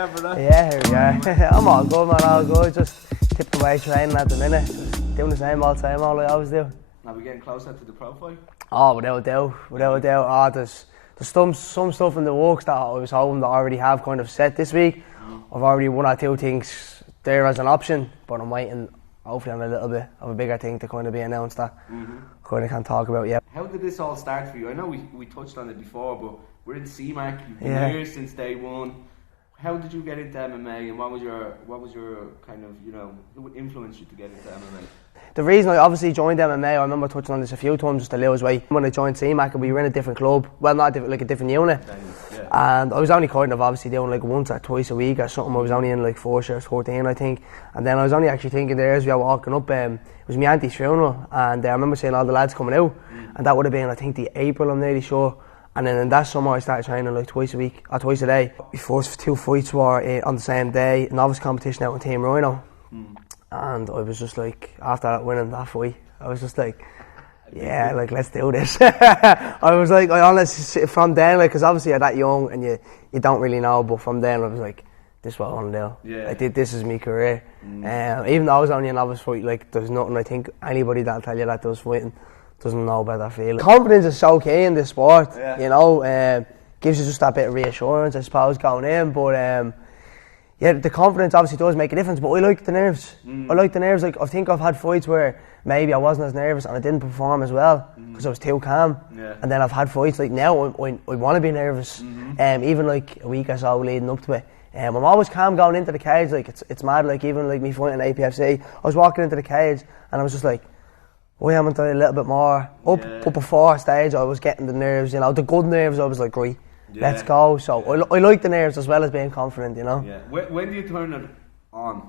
are for that. Yeah, here we are. I'm all good, man, all good. Just tipped away training at the minute. Just doing the same all I always do. Are we getting closer to the pro fight? Oh, without a doubt. Oh, there's some stuff in the works that I was hoping that I already have kind of set this week. I've already one or two things there as an option, but I'm waiting hopefully on a little bit of a bigger thing to kind of be announced that kind of can't talk about yet. How did this all start for you? I know we touched on it before, but we're in CMAC, you've been here since day one. How did you get into MMA, and what was your kind of, you know, who influenced you to get into MMA? The reason I obviously joined MMA, I remember touching on this a few times just to lose weight. When I joined CMAC, we were in a different club, well not like a different unit, and I was only kind of obviously doing like once or twice a week or something. I was only in like 4 shifts, 14 I think, and then I was only actually thinking there as we were walking up, it was my auntie's funeral, and I remember seeing all the lads coming out, and that would have been I think the April, I'm nearly sure. And then in that summer I started training like twice a week, or twice a day. My first 2 fights were on the same day, novice competition out in Team Rhino. And I was just like, after that winning that fight, I was just like, yeah, like let's do this. I was like, I honestly, from then, like, because obviously you're that young and you don't really know, but from then I was like, this is what I want to do. Yeah. Like, this is my career. Even though I was only a novice fight, like there's nothing I think anybody that'll tell you that does fighting doesn't know about that feeling. Confidence is so key in this sport, you know, gives you just that bit of reassurance, I suppose, going in, but yeah, the confidence obviously does make a difference, but I like the nerves. I like the nerves. Like, I think I've had fights where maybe I wasn't as nervous and I didn't perform as well because I was too calm. And then I've had fights like now I want to be nervous. Even like a week or so leading up to it. I'm always calm going into the cage. Like it's mad. Like even like me fighting APFC, I was walking into the cage and I was just like, why haven't I a little bit more? Up before stage, I was getting the nerves. You know, the good nerves. I was like, right. Let's go. So I like the nerves as well as being confident, you know. Yeah. When do you turn it on?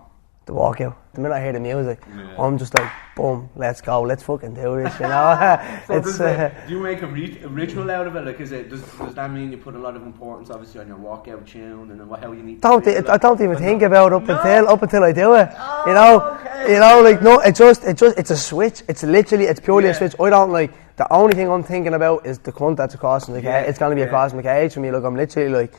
The walkout. The minute I hear the music, I'm just like, boom, let's go, let's fucking do this, you know. So do you make a ritual out of it? Like, does that mean you put a lot of importance, obviously, on your walkout tune and how you need? I don't even think about it up until I do it. You know, you know, like no, it's a switch. It's purely a switch. I don't like. The only thing I'm thinking about is the cunt that's across in the cage. It's gonna be across in the cage for me. Like I'm literally like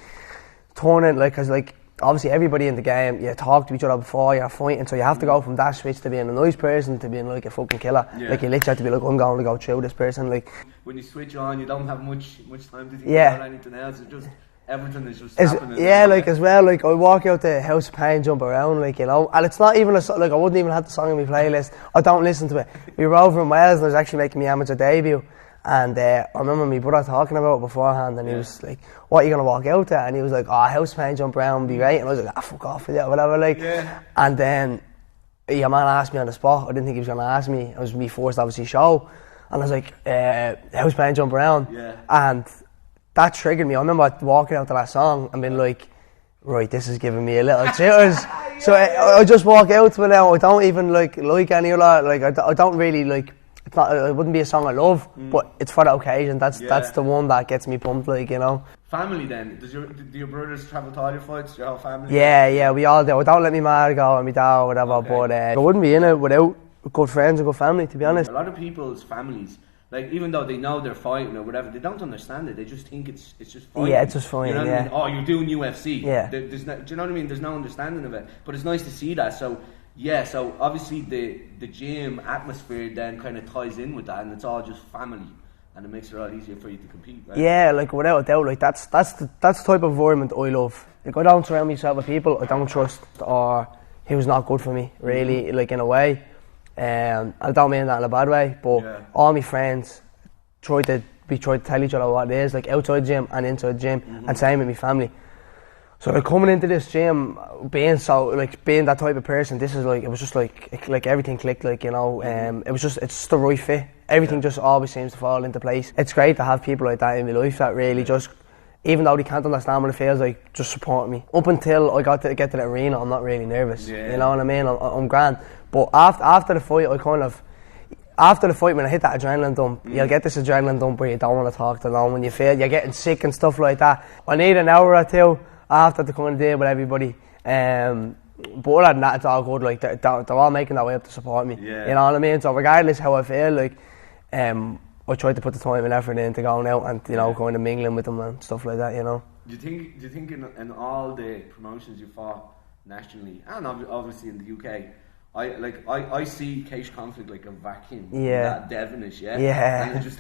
turning, like, cause like obviously everybody in the game, you talk to each other before you're fighting, so you have to go from that switch to being a nice person to being like a fucking killer. Like you literally have to be like, I'm going to go through this person. Like when you switch on, you don't have much time to think about anything else. It's just everything is just happening. Yeah, like as well, like I walk out the house of pain, jump around, like, you know, and it's not even like I wouldn't even have the song on my playlist. I don't listen to it. We were over in Wales and I was actually making my amateur debut, and I remember my brother talking about it beforehand, and he was like, what are you going to walk out there? And he was like, oh, house pain, jump around, be great. And I was like, fuck off with it, whatever, like. And then your man asked me on the spot. I didn't think he was going to ask me. It was my first, obviously, show. And I was like, house pain, jump around. And that triggered me. I remember walking out to that song and being like, right, this is giving me a little jitters. So I just walk out to it now. I don't even like any of that. Like, I don't really like. It's not. It wouldn't be a song I love, but it's for the occasion. That's the one that gets me pumped. Like, you know. Family then? Do your brothers travel to all your fights? Your whole family? Yeah, we all do. I don't let me mother go and my dad or whatever. But I wouldn't be in it without good friends and good family. To be honest. A lot of people's families, like, even though they know they're fighting or whatever, they don't understand it. They just think it's just fighting. Yeah, it's just fighting. You know what I mean? Oh, you're doing UFC. Yeah. There's no, do you know what I mean? There's no understanding of it. But it's nice to see that. So yeah, so obviously the gym atmosphere then kind of ties in with that, and it's all just family, and it makes it a lot easier for you to compete, right? Yeah, like without a doubt, like that's the type of environment I love. Like I don't surround myself with people I don't trust or who's not good for me, really, like in a way. I don't mean that in a bad way, but all my friends try to tell each other what it is, like outside gym and inside gym, and same with my family. So like coming into this gym, being that type of person, this is like, it was just like everything clicked, like, you know, it's just the right fit. Everything just always seems to fall into place. It's great to have people like that in my life that really just, even though they can't understand what it feels like, just support me. Up until I get to the arena, I'm not really nervous. You know what I mean? I'm grand. But after the fight, after the fight, when I hit that adrenaline dump, you'll get this adrenaline dump where you don't want to talk to no one, when you feel you're getting sick and stuff like that. I need an hour or two after to kind of deal with everybody. But other than that, it's all good. Like they're all making their way up to support me. You know what I mean? So regardless how I feel, like I try to put the time and effort into going out and, you know, kind of mingling with them and stuff like that, you know. Do you think in all the promotions you fought nationally and obviously in the UK, I see cage conflict like a vacuum. That Devonish, and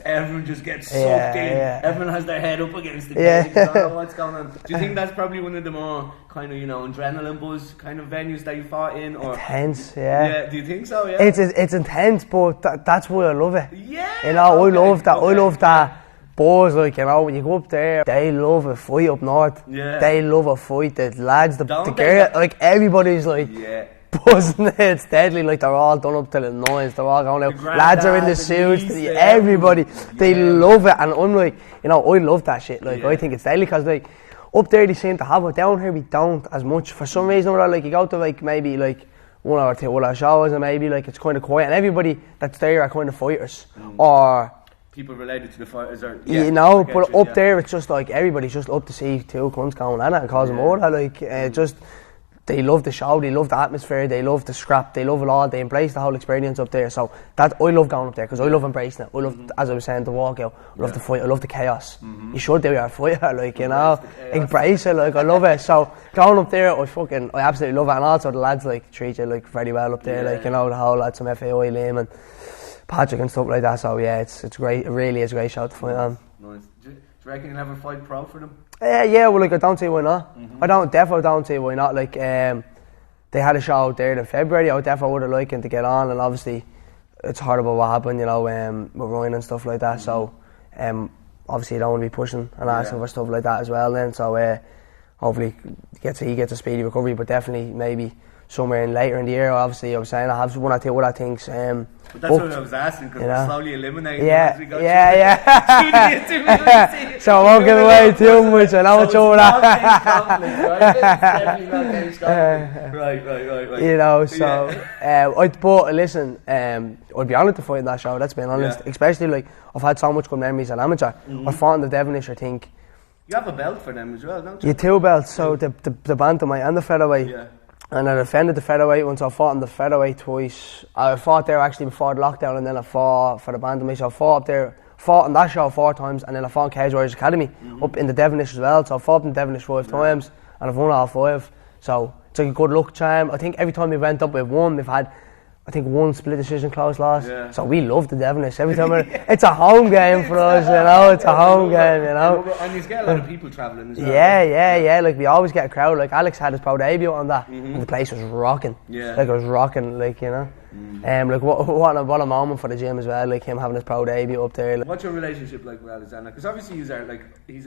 everyone just gets sucked in. Everyone has their head up against the cage. I don't know what's going on. Do you think that's probably one of the more kind of adrenaline buzz kind of venues that you fought in? Or intense, Yeah, do you think so? Yeah. It's intense, but that's why I love it. Yeah. I love that. I love that. Boys, when you go up there, they love a fight up north. Yeah. They love a fight. The lads, the girl, everybody's buzzing it. It's deadly. They're all done up to the nines. They're all going out. Lads are in the suits. Everybody, they love it. And I'm I love that shit. I think it's deadly because up there they seem to have it. Down here we don't as much for some reason. You go to maybe one or two other shows and maybe it's kind of quiet and everybody that's there are kind of fighters or people related to the fighters are but up there it's just everybody's just up to see two cunts going at it and causing more just they love the show, they love the atmosphere, they love the scrap, they love it all, they embrace the whole experience up there. So that I love going up there because I love embracing it. I love, as I was saying, the walkout, I love the fight, I love the chaos. You should do your fighter, embrace it, I love it. So going up there, I absolutely love it, and also the lads treat you very well up there, the whole lads from FAI, Liam and Patrick and stuff like that. So yeah, it's great. It really is a great show to fight on. Nice. Do you reckon you'll ever fight pro for them? Yeah, well, I don't see why not. I definitely don't see why not. They had a show out there in February. I definitely would have liked him to get on, and obviously, it's horrible what happened, with Ryan and stuff like that. So, obviously, you don't want to be pushing and asking for stuff like that as well. Then, so hopefully, he gets a speedy recovery. But definitely, maybe somewhere later in the year. Obviously, I was saying I have one or two other things. But that's what I was asking because we're slowly eliminating as we go So I won't give away too much. I know what's over that. Right. But listen, I'd be honoured to fight in that show. Let's be honest. Especially I've had so much good memories at amateur. I fought in the Devonish, I think. You have a belt for them as well, don't you? You two belts. So the bantamweight and the featherweight. Yeah. And I defended the featherweight once. I fought in the featherweight twice. I fought there actually before the lockdown, and then I fought for the bantamweight. So I fought up there, fought in that show 4 times, and then I fought in Cage Warriors Academy up in the Devonish as well. So I fought in the Devonish 5 times, and I've won all 5. So it's a good luck charm. I think every time we went up, we've won. We've had, I think, 1 split decision close loss. Yeah. So we love the Devonish. Every time it's a home game for us, It's a home game, And you get a lot of people travelling as well. Yeah. We always get a crowd. Alex had his pro debut on that, and the place was rocking. Yeah. It was rocking, what a moment for the gym as well. Him having his pro debut up there. What's your relationship like with Alexander? Because obviously he's a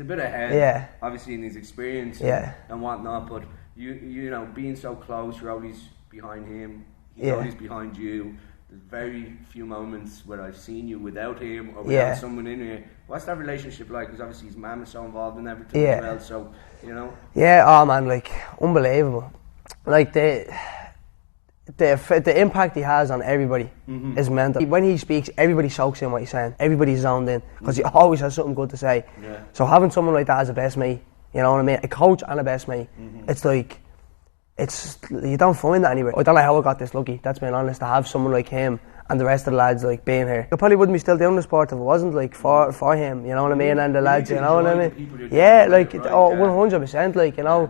bit ahead. Obviously in his experience and whatnot. But you being so close, you're always behind him. He's always behind you. There's very few moments where I've seen you without him or without someone in here. What's that relationship like? Because obviously his mum is so involved in everything as well. So, Yeah, oh man, unbelievable. The impact he has on everybody is mental. When he speaks, everybody soaks in what he's saying. Everybody's zoned in because he always has something good to say. Yeah. So having someone like that as a best mate, you know what I mean? A coach and a best mate, you don't find that anywhere. I don't know how I got this lucky, that's being honest, to have someone like him and the rest of the lads being here. I probably wouldn't be still doing the sport if it wasn't for him, you know what I mean, and the lads, you know what I mean. Yeah, 100%,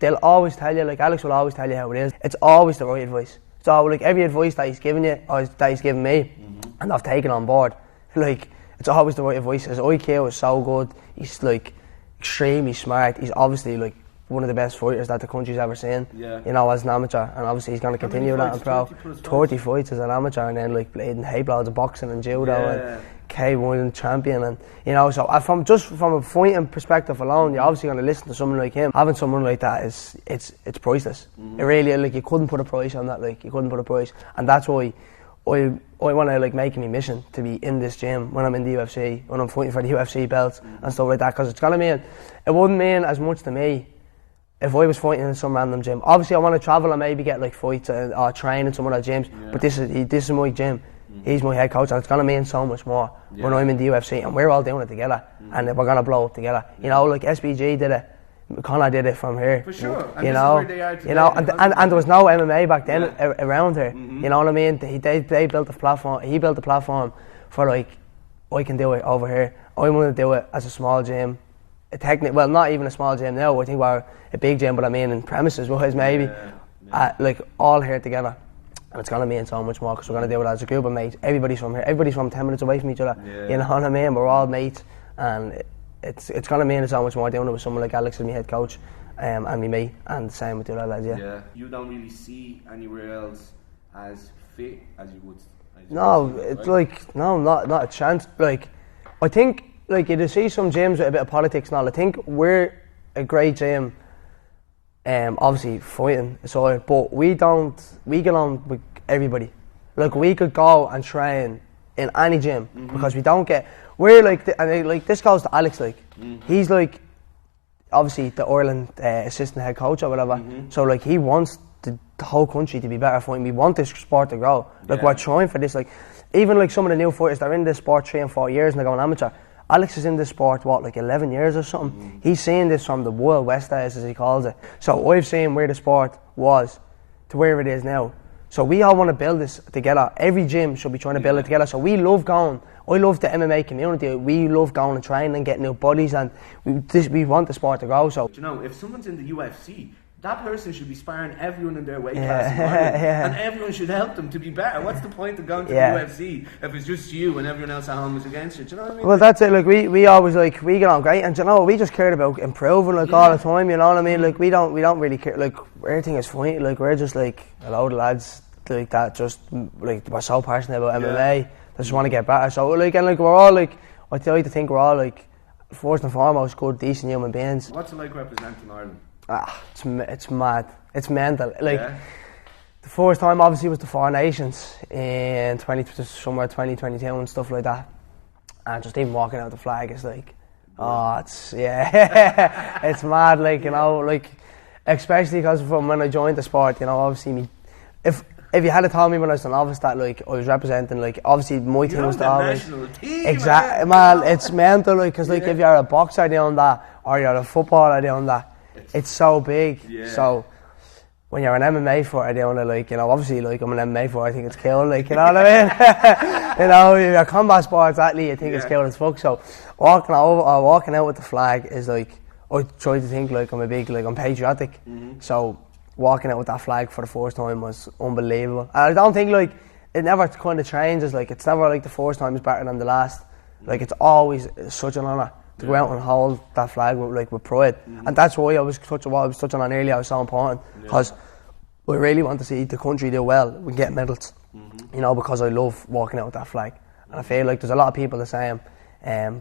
they'll always tell you, Alex will always tell you how it is. It's always the right advice. So every advice that he's given you or that he's given me, and I've taken on board, it's always the right advice. His IQ is so good. He's extremely smart. He's obviously one of the best fighters that the country's ever seen, as an amateur, and obviously he's going to continue that in pro. 30 fights as an amateur, and then played in heap loads of boxing and judo and K1 champion, and so from a fighting perspective alone, you're obviously going to listen to someone like him. Having someone like that it's priceless. It really, you couldn't put a price on that. You couldn't put a price, and that's why I want to make it my mission to be in this gym when I'm in the UFC, when I'm fighting for the UFC belts and stuff like that, because it's going to mean, it wouldn't mean as much to me if I was fighting in some random gym. Obviously I want to travel and maybe get fights or train in some other gyms, but this is my gym. He's my head coach, and it's going to mean so much more when I'm in the UFC, and we're all doing it together, and we're going to blow up together. SBG did it, Conor did it from here. For sure. And and there was no MMA back then around here. You know what I mean? They built the platform. He built the platform for I can do it over here. I want to do it as a small gym well, not even a small gym now. I think we're a big gym, but I mean in premises wise maybe. Like all here together, and it's gonna mean so much more because we're gonna do it as a group of mates. Everybody's from here. Everybody's from 10 minutes away from each other. You know what I mean? We're all mates, and it's gonna mean so much more doing it with someone like Alex as my head coach, and me, and the same with the other lads. Yeah. You don't really see anywhere else as fit as you would. No, it's like not a chance. Like, I think like you see some gyms with a bit of politics and all. I think we're a great gym. Obviously fighting aside, but we get on with everybody. Like we could go and train in any gym because we're like like this goes to Alex. Like he's like obviously the Ireland assistant head coach or whatever. So like he wants the whole country to be better fighting. We want this sport to grow. Like we're trying for this. Like even like some of the new fighters, they're in this sport 3 and 4 years and they're going amateur. Alex is in this sport, like 11 years or something. He's seen this from the Wild West days, as he calls it. So I've seen where the sport was to where it is now. So we all want to build this together. Every gym should be trying to build it together. So we love going. I love the MMA community. We love going and training and getting new bodies, and we want the sport to grow. So you know, if someone's in the UFC, that person should be sparring everyone in their weight class in Ireland, and everyone should help them to be better. What's the point of going to the UFC if it's just you and everyone else at home is against you? Do you know what I mean? Well, that's it. Like we always like we get on great, and you know we just cared about improving all the time. You know what I mean? Like we don't really care. Like everything is fine. Like we're just like a load of lads like that. Just like we're so passionate about MMA. They just want to get better. So like and like we're all like I like to think we're all like first and foremost good, decent human beings. What's it like representing Ireland? It's mad. It's mental. Like the first time obviously was the Four Nations in 2022 and stuff like that. And just even walking out the flag is like, it's it's mad. Like you know, like especially because from when I joined the sport, you know, obviously if you had told me when I was an novice that like I was representing, like obviously my team was the always exactly man. It's mental because like if you're a boxer doing that or you're a footballer doing that. It's so big. So when you're an MMA fighter doing it, like you know, obviously like I'm an MMA fighter, I think it's cool. Like you know what I mean? You know, you're a combat sports athlete, I think it's cool as fuck. So walking out with the flag is like I try to think like I'm patriotic. So walking out with that flag for the first time was unbelievable. And I don't think like it never kind of changes. Like it's never like the first time is better than the last. Like it's always such an honour to go out and hold that flag with pride, and that's why I was touching on earlier. Was so important because we really want to see the country do well. We get medals, you know, because I love walking out with that flag, and I feel like there's a lot of people the same.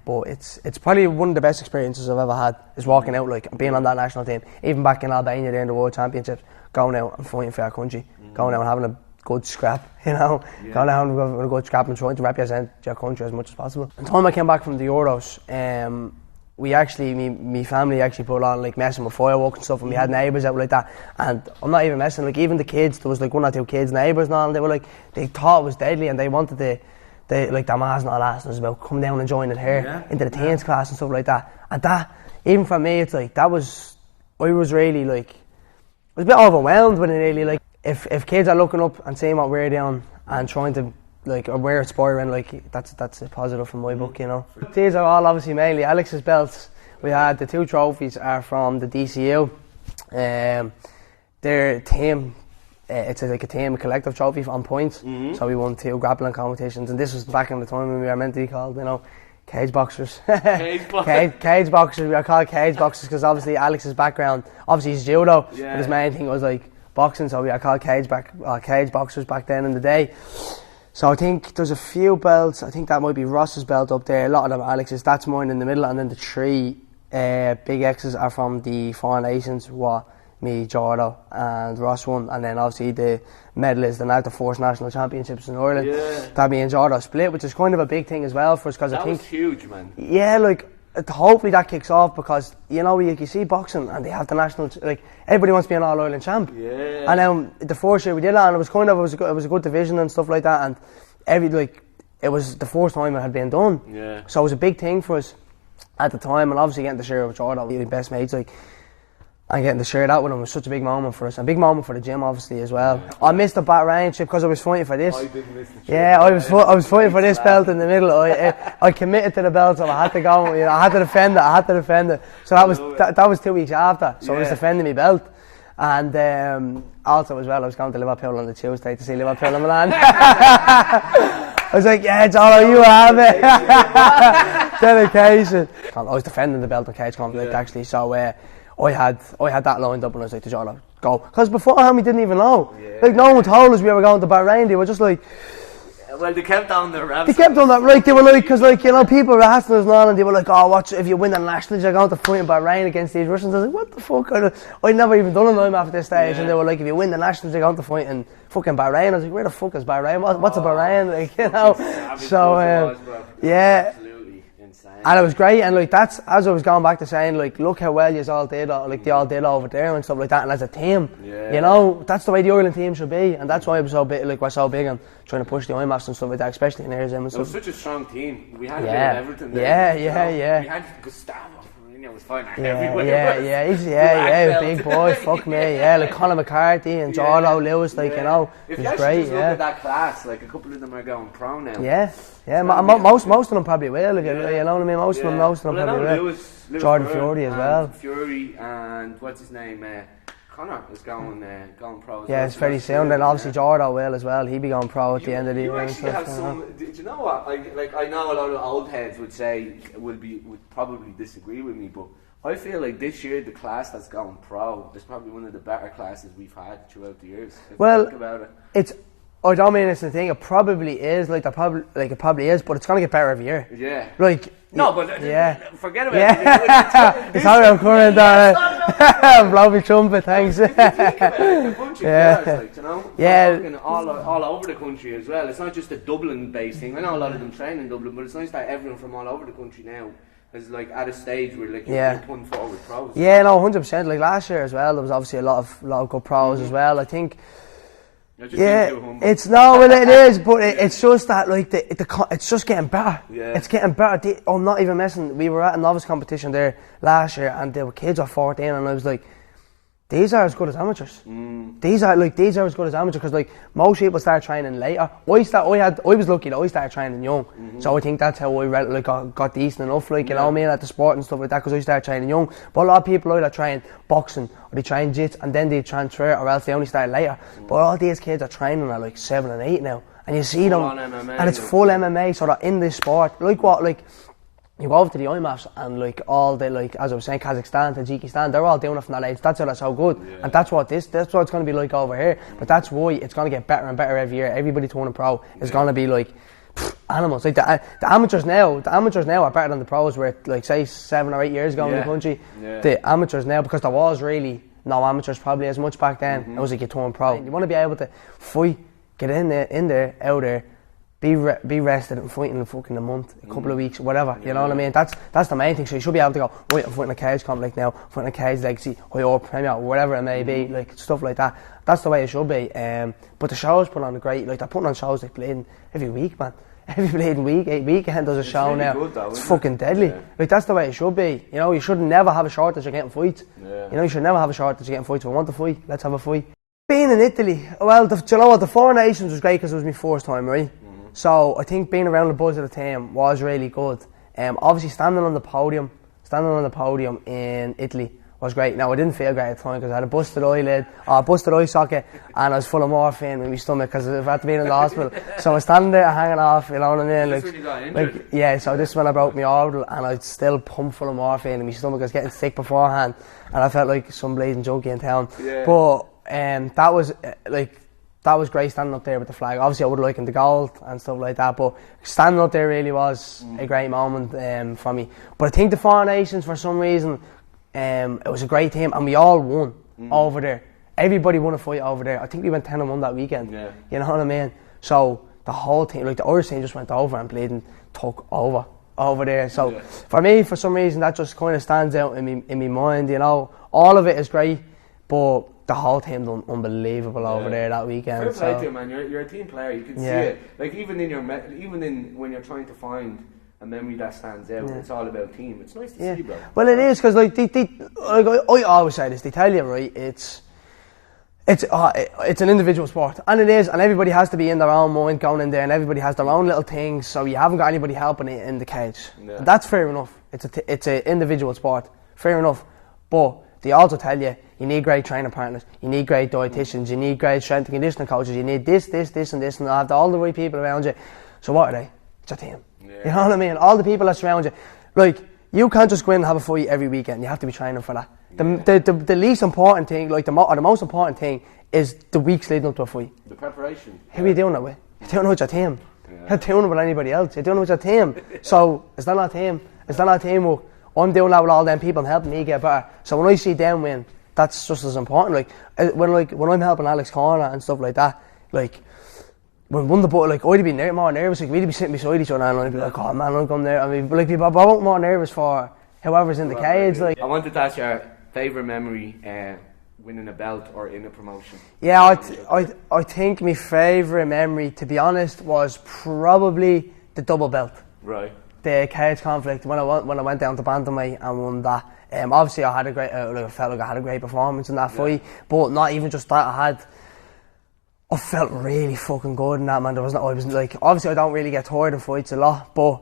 But it's probably one of the best experiences I've ever had is walking out like being on that national team. Even back in Albania during the World Championships, going out and fighting for our country, going out and having a good scrap, you know, going out and having a good scrap and trying to represent your country as much as possible. The time I came back from the Euros, we actually, me family actually put on like messing with fireworks and stuff, and we had neighbours out like that. And I'm not even messing, like even the kids, there was like 1 or 2 kids, neighbours and all, and they were like, they thought it was deadly, and they wanted like their ma's and all that, and it was about come down and join it here into the teens class and stuff like that. And that, even for me, it's like I was really like, I was a bit overwhelmed with it really. Like if kids are looking up and seeing what we're doing and trying to like, or we're aspiring, like that's a positive from my book, you know. These are all obviously mainly Alex's belts. We had the 2 trophies are from the DCU. Their team, it's like a team collective trophy on points. So we won 2 grappling competitions, and this was back in the time when we were meant to be called, you know, cage boxers. Cage boxers. We are called cage boxers because obviously Alex's background, obviously he's judo, but his main thing was like boxing, so we are called cage boxers back then in the day. So I think there's a few belts. I think that might be Ross's belt up there. A lot of them are Alex's. That's mine in the middle, and then the 3 big X's are from the Four Nations, what me, Jordo and Ross won, and then obviously the medal is the first national championships in Ireland. That me and Jordo split, which is kind of a big thing as well for us, because I think that was huge, man. Yeah, like hopefully that kicks off, because you know you see boxing and they have the national, like everybody wants to be an All-Ireland champ. And then the first year we did that, and it was a good division and stuff like that, and it was the first time it had been done. So it was a big thing for us at the time, and obviously getting to share with Jordan, the best mates, like. And getting to share that with him was such a big moment for us. A big moment for the gym, obviously, as well. I missed the Bahrain trip because I was fighting for this. I did miss the trip. Yeah, I was fighting for this belt in the middle. I committed to the belt, so I had to go. I had to defend it. So that was 2 weeks after. So I was defending my belt. And also as well, I was going to Liverpool on the Tuesday to see Liverpool and Milan. I was like, yeah, Jolo, you have it. Dedication. I was defending the belt in cage conflict actually, so I had that lined up and I was like to Jolo, go. Because beforehand we didn't even know. Like no one told us we were going to Bahrain. They were just like, well, they kept on their raps. They kept on that, right? They were like, because like, you know, people were asking us and all, and they were like, oh, watch, if you win the nationals, you're going to fight in Bahrain against these Russians. I was like, what the fuck? I'd never even done an IMAF at this stage, and they were like, if you win the nationals, you're going to fight in fucking Bahrain. I was like, where the fuck is Bahrain? What's a Bahrain? Like, you know? So, yeah. And it was great, and like that's as I was going back to saying, like, look how well you all did, like they all did over there and stuff like that. And as a team, you know, that's the way the Ireland team should be, and that's why it was so big. Like we're so big on trying to push the IMAFs and stuff like that, especially in areas and stuff. It was such a strong team. We had a bit of everything there. Yeah. We had Gustavo. Was fine everywhere. Yeah, big boy, fuck me, like Conor McCarthy and Jordo Lewis, like, you know, it was great, look at that class, like a couple of them are going pro now. Most of them probably will, like, you know what I mean, most of them probably will. Lewis Jordan Fury as well. Fury and, what's his name, Conor is going pro as well. Yeah, it's very soon, then obviously Jordo will as well, he'll be going pro at the end of the year. You actually have some, do you know what, I know a lot of old heads would say, would probably disagree with me, but I feel like this year the class that's going pro is probably one of the better classes we've had throughout the years. Well, think about it. I don't mean it's the thing. It probably is. It probably is. But it's gonna get better every year. Yeah. Like. No, but forget about it. It's how I'm current down. Blow me trumpet, thanks. Think about it, a bunch of girls, like, you know. Yeah. All over the country as well. It's not just a Dublin-based thing. I know a lot of them train in Dublin, but it's nice that everyone from all over the country now is like at a stage where like you're putting forward pros. Yeah, no, 100%. Like last year as well, there was obviously a lot of good pros as well. I think. It is, but it's just that like it's just getting better. Yeah. It's getting better. I'm not even messing. We were at a novice competition there last year, and there were kids of 14, and I was like, these are as good as amateurs. These are as good as amateurs because like most people start training later. I was lucky that I started training young, so I think that's how I got decent enough. Like you know what I mean, at the sport and stuff like that, because I started training young. But a lot of people either train boxing or they train jits and then they transfer, or else they only start later. But all these kids are training at like 7 and 8 now, and you see them, and it's full MMA, so they're in this sport. You go over to the IMAFs and like all the, like as I was saying, Kazakhstan, Tajikistan, they're all doing it from that age. That's why they're so good, and that's what it's going to be like over here. But that's why it's going to get better and better every year. Everybody turning pro is going to be like animals. Like the amateurs now are better than the pros were like say 7 or 8 years ago in the country. The amateurs now, because there was really no amateurs probably as much back then. It was like you turn pro. You want to be able to fight, get in there, out there. Be rested and fighting in fucking a month, a couple of weeks, whatever. You know what I mean? That's the main thing. So you should be able to go, right, I'm fighting a cage conflict now, fighting a cage legacy, or Premier, whatever it may be, like stuff like that. That's the way it should be. But the shows put on great. Like they're putting on shows like bleeding every week, man. Every bleeding weekend there's a show really now. Good, though, it's fucking deadly. Yeah. Like that's the way it should be. You know, you should never have a shortage of getting fights. Yeah. You know, you should never have a shortage of getting fights. If I want to fight, let's have a fight. Being in Italy, well, do you know what? The Four Nations was great because it was my first time, right? So I think being around the buzz of the team was really good. Obviously standing on the podium in Italy was great. Now I didn't feel great at the time because I had a busted eye socket, and I was full of morphine in my stomach because I had to be in the hospital. So I was standing there hanging off, you know what I mean? So this is when I broke my orbital, and I was still pumped full of morphine in my stomach. I was getting sick beforehand, and I felt like some blazing junkie in town. Yeah. But that was great standing up there with the flag. Obviously I would have liked the gold and stuff like that, but standing up there really was a great moment for me. But I think the Four Nations, for some reason, it was a great team, and we all won over there. Everybody won a fight over there. I think we went 10-1 that weekend. Yeah. You know what I mean? So the whole team, like the Irish team, just went over and played and took over there. So for me, for some reason, that just kind of stands out in my mind. You know, all of it is great, but the whole team done unbelievable over there that weekend. Fair play to you, man. You're a team player. You can see it. Like even when you're trying to find memory that stands out. It's all about team. It's nice to see, bro. Well, it is, because like, I always say this. They tell you, right, it's an individual sport, and it is, and everybody has to be in their own mind going in there, and everybody has their own little things, so you haven't got anybody helping it in the cage. Yeah. And that's fair enough. It's an individual sport, fair enough. But they also tell you need great training partners, you need great dietitians, you need great strength and conditioning coaches, you need this, and have all the right people around you. So what are they? It's a team. Yeah. You know what I mean? All the people that surround you. Like, you can't just go in and have a fight every weekend. You have to be training for that. The least important thing, like the most important thing, is the weeks leading up to a fight. The preparation. Who are you doing that with? You're doing it with your team. You're not doing it with anybody else. You're doing it with your team. So is that not team? Is that not teamwork? I'm doing that with all them people and helping me get better. So when I see them win, that's just as important. Like when I'm helping Alex Corner and stuff like that, like when won the ball, like I'd be more nervous. Like we'd be sitting beside each other and I'd be like, oh man, I'm going there. I mean, like people are more nervous for whoever's in the cage. Like, I wanted to ask your favourite memory, winning a belt or in a promotion. Yeah, I think my favourite memory, to be honest, was probably the double belt. Right. The cage conflict when I went down to bantamweight and won that. Obviously, I had a great, I felt like I had a great performance in that fight. But not even just that, I felt really fucking good in that, man. I was like, obviously, I don't really get tired of fights a lot, but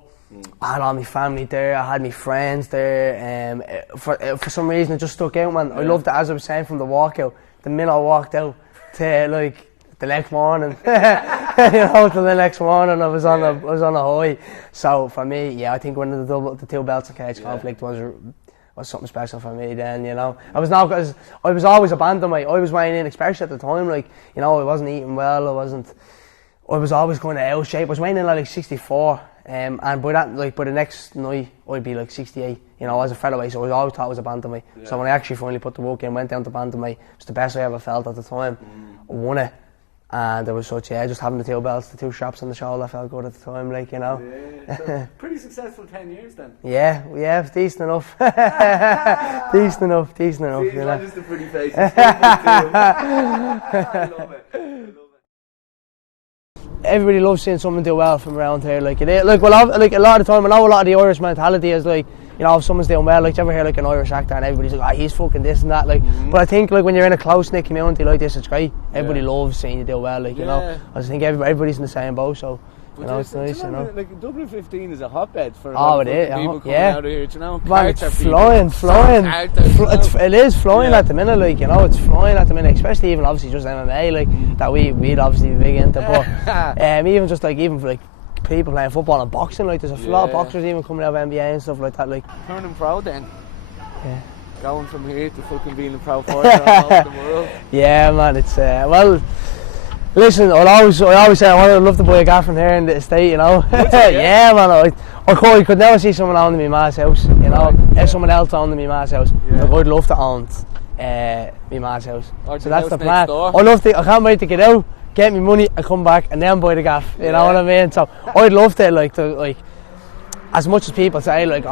I had all my family there, I had my friends there. For some reason, it just stuck out, man. I loved it, as I was saying, from the walkout. The minute I walked out to like the next morning, till the next morning, I was on a high. So for me, yeah, I think winning the two belts in cage conflict was something special for me then, I was always a bantamweight. I was weighing in, especially at the time, like, I wasn't eating well, I was always going to out shape. I was weighing in like 64, and by the next night, I'd be like 68, as a featherweight, so I always thought I was a bantamweight. Yeah. So when I actually finally put the work in, went down to bantamweight, it was the best I ever felt at the time. I won it. And there was just having the two belts, the two straps on the shoulder, felt good at the time, like, Yeah, so pretty successful 10 years then. Yeah, decent enough. decent enough. See, not just a pretty face. I love it. Everybody loves seeing someone do well from around here, like, a lot of the time, I know a lot of the Irish mentality is like, if someone's doing well, like, do you ever hear like an Irish actor and everybody's like, he's fucking this and that, like, but I think like when you're in a close-knit community like this, it's great. Everybody loves seeing you do well, like, I just think everybody's in the same boat, so, it's nice, Like, Dublin 15 is a hotbed for people people coming out of here, Man, it's flying. It is flying at the minute, like, it's flying at the minute, especially even obviously just MMA, like, that we'd obviously be big into, but even just like, people playing football and boxing, like, there's a lot of boxers even coming out of NBA and stuff like that, like. Turning pro then. Yeah. Going from here to fucking being a pro fighter all over the world. Yeah, man, it's, listen, I always say I would love to buy a gaff from here in the estate, Yeah, man, I could never see someone owning my ma's house, if someone else owning my ma's house. Yeah. Like, I'd love to own my ma's house. So that's the plan. I can't wait to get out, get me money, and come back and then buy the gaff. You know what I mean? So I'd love to as much as people say getting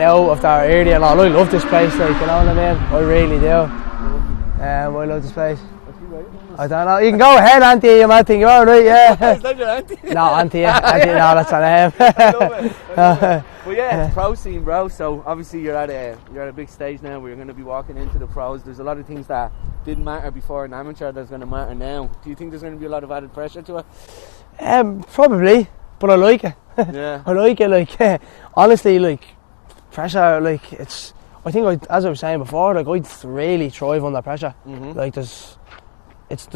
out of that area and all, I love this place, like, you know what I mean? I really do. I love this place. I don't know. You can go ahead, Auntie. You might think you're alright, yeah. Is that your auntie? No, Auntie, no, that's on him. I love it. Well, yeah, it's pro scene, bro. So obviously you're at a big stage now where you're going to be walking into the pros. There's a lot of things that didn't matter before in amateur that's going to matter now. Do you think there's going to be a lot of added pressure to it? Probably, but I like it. Yeah. I like it. Like, honestly, like, pressure, like, it's. I think, as I was saying before, like, I'd really thrive under pressure. Like, there's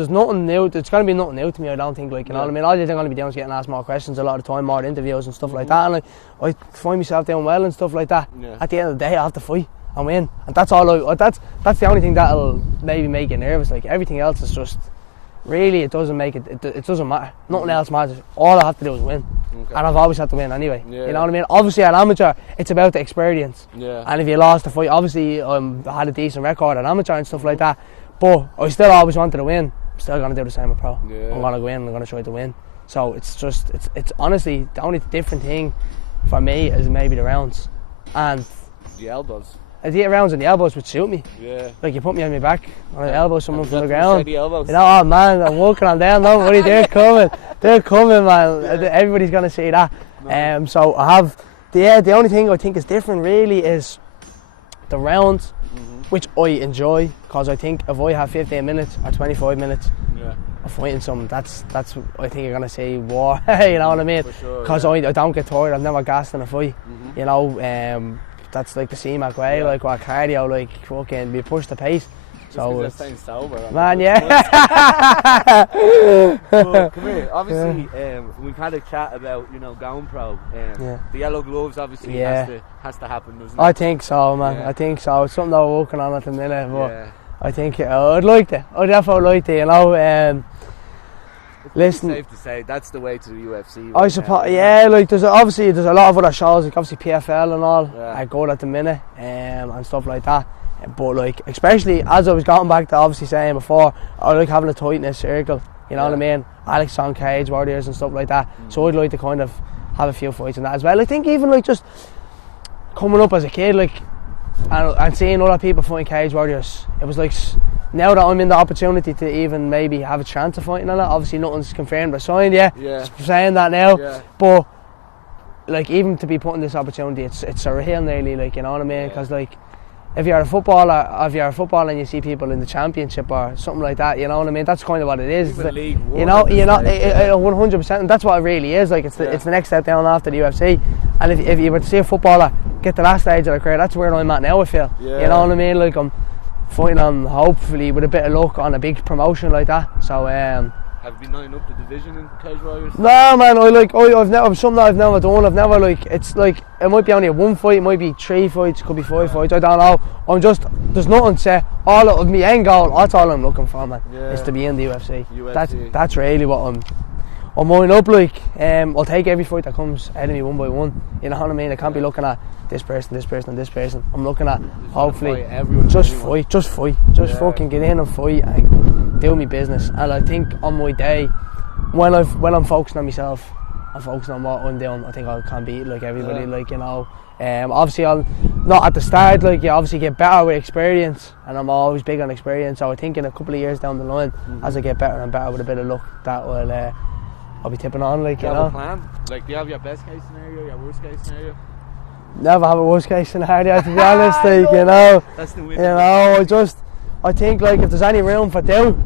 nothing new. It's going to be nothing new to me, I don't think, like, you know what I mean? All you're going to be doing is getting asked more questions a lot of the time, more interviews and stuff like that, and like, I find myself doing well and stuff like that. Yeah. At the end of the day, I have to fight and win, and that's all. That's the only thing that'll maybe make you nervous. Like, everything else is just, really, it doesn't make it doesn't matter. Nothing else matters. All I have to do is win. Okay. And I've always had to win anyway. Yeah. You know what I mean? Obviously, at amateur, it's about the experience. Yeah. And if you lost the fight, obviously, I had a decent record at amateur and stuff like that. But I still always wanted to win. I'm still going to do the same with pro. Yeah. I'm going to go in, I'm going to try to win. So it's honestly, the only different thing for me is maybe the rounds. And the elbows. The rounds and the elbows would suit me. Yeah. Like, you put me on my back, on the elbow, someone from the ground. The elbows. Oh man, I'm walking on them, don't worry, they're coming. They're coming, man. Everybody's going to see that. Nice. So I have the only thing I think is different really is the rounds, which I enjoy, because I think if I have 15 minutes or 25 minutes of fighting someone, that's I think you're gonna see war. You know what I mean? Because I don't get tired. I've never gassed in a fight. You know, that's like the CMAC way. Like what cardio, like fucking we push the pace. So it's staying sober, man, yeah. Well, come here. Obviously, we've had a chat about going pro. The yellow gloves obviously has to happen, doesn't it? I think so, man. I think so. It's something that we're working on at the minute, but I think I'd like to. I'd definitely like to. You know, listen. Safe to say that's the way to the UFC. I suppose, like there's a lot of other shows, like obviously PFL and all. I go at the minute, and stuff like that. But like, especially as I was going back to obviously saying before, I like having a tight knit circle. You know what I mean? Alex on Cage Warriors and stuff like that. So I'd like to kind of have a few fights in that as well. I think even like just coming up as a kid, like and seeing other people fighting Cage Warriors, it was like now that I'm in the opportunity to even maybe have a chance of fighting on it. Obviously nothing's confirmed or signed yet. Just saying that now, but like even to be put in this opportunity, it's surreal nearly. Like, you know what I mean? Because like, if you're a footballer and you see people in the championship or something like that, you know what I mean? That's kind of what it is. You know, 100%, and that's what it really is. Like, it's the next step down after the UFC. And if you were to see a footballer get to that stage of their career, that's where I'm at now, I feel. You know what I mean? Like, I'm fighting on, hopefully, with a bit of luck, on a big promotion like that. So, have you been lining up the division in Cage Warriors? No, man. I've never something I've never done. I've never it's like it might be only one fight, it might be 3 fights, could be 5 fights. I don't know. There's nothing set. All of me end goal. That's all I'm looking for, man. Is to be in the UFC. That's really what I'm lining up like. I'll take every fight that comes ahead of me one by one. You know what I mean? I can't be looking at this person, and this person. I'm looking at hopefully just fucking get in and fight and do my business. And I think on my day, when I'm focusing on myself, I'm focusing on what I'm doing, I think I can beat like everybody. Like, you know, obviously I'll not at the start. Like, you obviously get better with experience, and I'm always big on experience. So I think in a couple of years down the line, as I get better and better with a bit of luck, that will I'll be tipping on. Like, you know. Do you have a plan? Like, do you have your best case scenario, your worst case scenario? Never have a worst case scenario, to be honest. Like, you know, that's the you know, I think like if there's any room for doubt,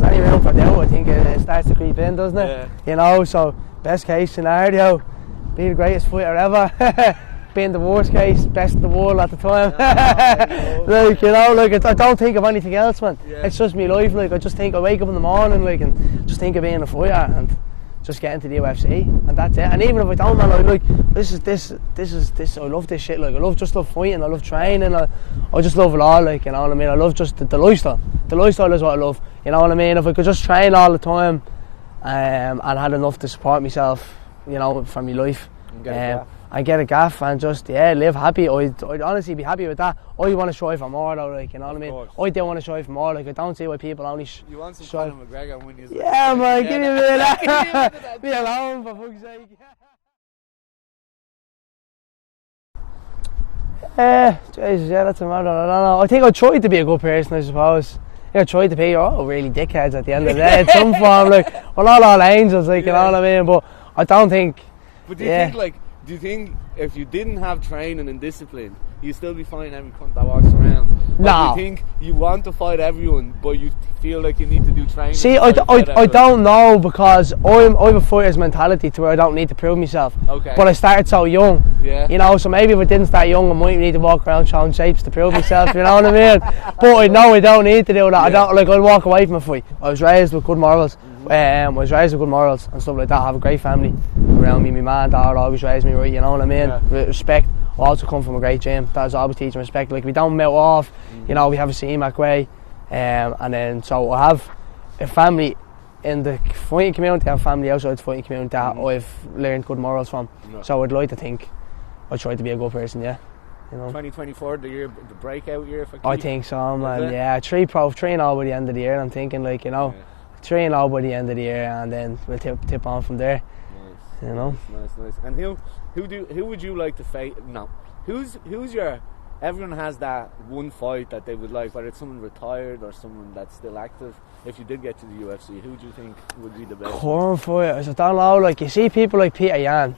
I think it starts to creep in, doesn't it? You know, so best case scenario, be the greatest fighter ever. Being the worst case, best in the world at the time. Like, you know, like I don't think of anything else, man. It's just me life. Like, I wake up in the morning, like, and just think of being a fighter and just get into the UFC, and that's it. And even if I don't, man, like this is I love this shit. Like, I love fighting, I love training, I just love it all. Like, you know what I mean? I love just the lifestyle. The lifestyle is what I love. You know what I mean? If I could just train all the time, and had enough to support myself, you know, for my life, and get a gaff and just live happy, I'd honestly be happy with that. I want to strive for more though, like, you know what I mean? I do want to strive for more. Like, I don't see why people only you want some Conor McGregor when you man, give me a bit of that. Be alone, for fuck's sake. Jesus, that's a matter. I don't know. I think I tried to be a good person, I suppose. I tried to be really dickheads at the end of the day in some form. Like, we're not all angels, like, you know what I mean? But I don't think. But do you think if you didn't have training and discipline, you'd still be fighting every cunt that walks around? No. Do you think you want to fight everyone, but you feel like you need to do training? See, I don't know, because I have a fighter's mentality to where I don't need to prove myself. Okay. But I started so young. You know, so maybe if I didn't start young, I might need to walk around showing shapes to prove myself, you know what I mean? But I know I don't need to do that. I'll walk away from a fight. I was raised with good morals. And stuff like that. I have a great family around me. My mum and dad always raised me right, you know what I mean? With respect. I also come from a great gym. That was always teaching respect. Like, we don't melt off, you know, we have a CMAC way. And then, so I have a family in the fighting community, I have family outside the fighting community that I've learned good morals from. So I'd like to think I try to be a good person, you know. 2024, the breakout year for Keith? I think so, man. 3-0 by the end of the year. I'm thinking, like, you know, 3-0 by the end of the year, and then we'll tip on from there. Nice. You know. Nice. And who would you like to fight? No, who's your? Everyone has that one fight that they would like, whether it's someone retired or someone that's still active. If you did get to the UFC, who do you think would be the best? Current fighters, I don't know. Like, you see people like Peter Yan.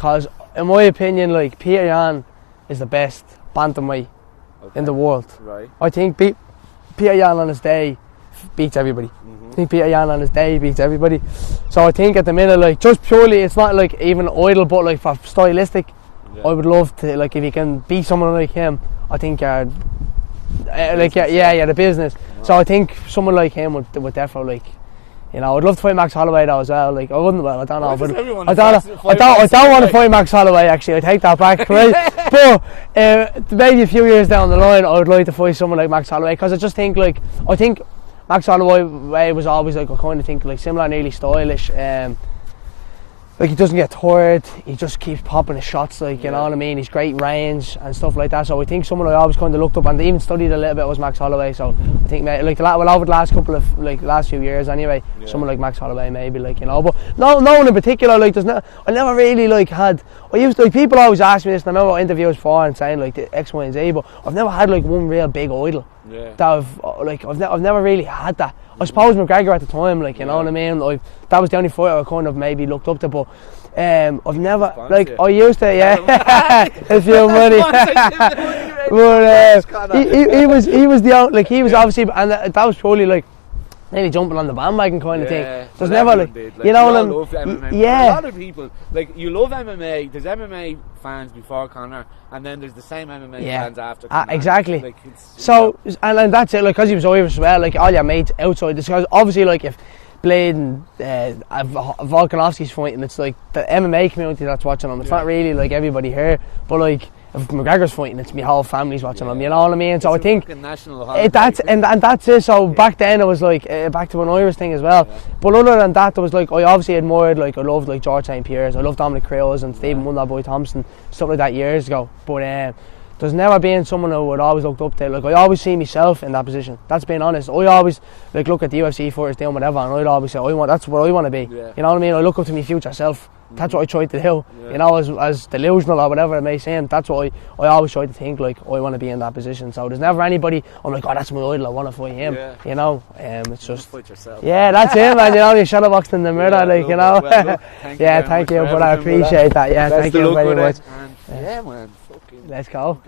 Because in my opinion, like, Peter Yan is the best bantamweight in the world. Right. I think Peter Yan on his day beats everybody. I think Peter Yan on his day beats everybody. So I think at the minute, like, just purely, it's not like even idle, but like for stylistic, I would love to, like, if you can beat someone like him, I think you're the business. So I think someone like him would definitely, like, you know, I'd love to fight Max Holloway though as well. Like, I wouldn't. Well, I don't know. But I don't want to fight Max Holloway. Actually, I take that back. Right? But maybe a few years down the line, I would like to fight someone like Max Holloway, because I just think, like, I think Max Holloway was always, like, I kind of think, like, similar, nearly stylish. Like, he doesn't get tired, he just keeps popping his shots, like, you know what I mean, he's great range and stuff like that. So I think someone I always kind of looked up and even studied a little bit was Max Holloway. So I think, like, over the last couple of, like, last few years anyway, someone like Max Holloway maybe, like, you know. But no one in particular, like, I never really, like, had, like, people always ask me this, and I remember interviews before and saying, like, the X, Y and Z, but I've never had, like, one real big idol. That I've never really had that. I suppose McGregor at the time, like, you know what I mean, like, that was the only fighter I kind of maybe looked up to, but I've never, like, I used to, a few money. But he was the only, like, he was obviously, and that was probably, like, nearly jumping on the bandwagon kind of thing. There's never, like, you know what I mean? Yeah. A lot of people, like, you love MMA. There's MMA fans before Conor, and then there's the same MMA fans after Conor. Exactly. Like, so, and that's it. Like, because he was Irish as well. Like, all your mates outside. Because obviously, like, if Blade and Volkanovski's fighting, it's like the MMA community that's watching him. It's not really like everybody here, but like, if McGregor's fighting, it's my whole family's watching him. You know what I mean? So I think that's it. So back then it was like back to an Irish thing as well. But other than that, there was, like, I obviously admired, like, I loved, like, George St. Pierre's, I loved Dominic Cruz and Stephen Wonderboy Thompson, stuff like that years ago. But there's never been someone who I'd always looked up to. Like, I always see myself in that position. That's being honest. I always, like, look at the UFC fighters doing whatever, and I'd always say, that's what I want to be. You know what I mean? I look up to my future self. That's what I try to do. You know, as delusional or whatever it may seem, that's what I always try to think, like, I want to be in that position. So there's never anybody I'm like, oh, that's my idol, I want to fight him. You know, it's just fight yourself. Yeah, that's it, man. You know, you shadowboxed in the mirror, like, you know. Thank you, but I appreciate that. Yeah, thank you very much. Yeah, man. Let's go.